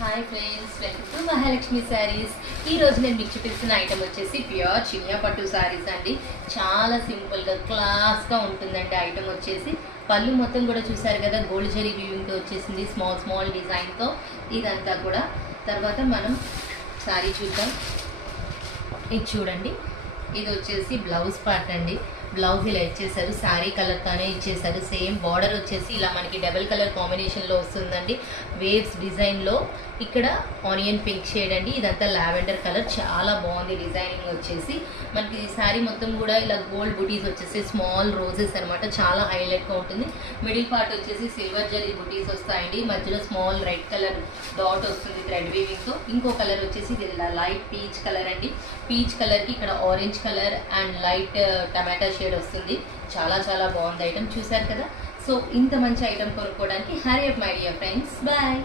Hi friends, welcome to Mahalakshmi saris. ఈ రోజు నేను మీకు చూపిస్తున్న ఐటమ్ వచ్చేసి ప్యూర్ చినియా పట్టు శారీస్ అండి. చాలా సింపుల్గా క్లాస్గా ఉంటుందండి. ఐటమ్ వచ్చేసి పళ్ళు మొత్తం కూడా చూసారు కదా, గోల్డ్ జరీ వీవింగ్తో వచ్చేసింది, స్మాల్ స్మాల్ డిజైన్తో ఇదంతా కూడా. తర్వాత మనం శారీ చూద్దాం. ఇది చూడండి, ఇది వచ్చేసి బ్లౌజ్ పార్ట్ అండి. బ్లౌజ్ ఇలా ఇచ్చేసారు, శారీ కలర్తోనే ఇచ్చేసారు. సేమ్ బార్డర్ వచ్చేసి ఇలా మనకి డబల్ కలర్ కాంబినేషన్లో వస్తుందండి. వేవ్స్ డిజైన్లో ఇక్కడ ఆనియన్ పింక్ షేడ్ అండి, ఇదంతా లావెండర్ కలర్. చాలా బాగుంది డిజైనింగ్ వచ్చేసి. మనకి ఈ శారీ మొత్తం కూడా ఇలా గోల్డ్ బుటీస్ వచ్చేసి స్మాల్ రోజెస్ అనమాట, చాలా హైలైట్గా ఉంటుంది. మిడిల్ పార్ట్ వచ్చేసి సిల్వర్ జరీ బుటీస్ వస్తాయండి, మధ్యలో స్మాల్ రెడ్ కలర్ డాట్ వస్తుంది థ్రెడ్ వీవింగ్తో. ఇంకో కలర్ వచ్చేసి ఇది లైట్ పీచ్ కలర్ అండి. పీచ్ కలర్కి ఇక్కడ orange colour and light tomato shade వస్తుంది. చాలా చాలా బాగుంది ఐటమ్, చూసారు కదా. సో ఇంత మంచి ఐటమ్ కొనుక్కోవడానికి hurry up my dear friends, bye.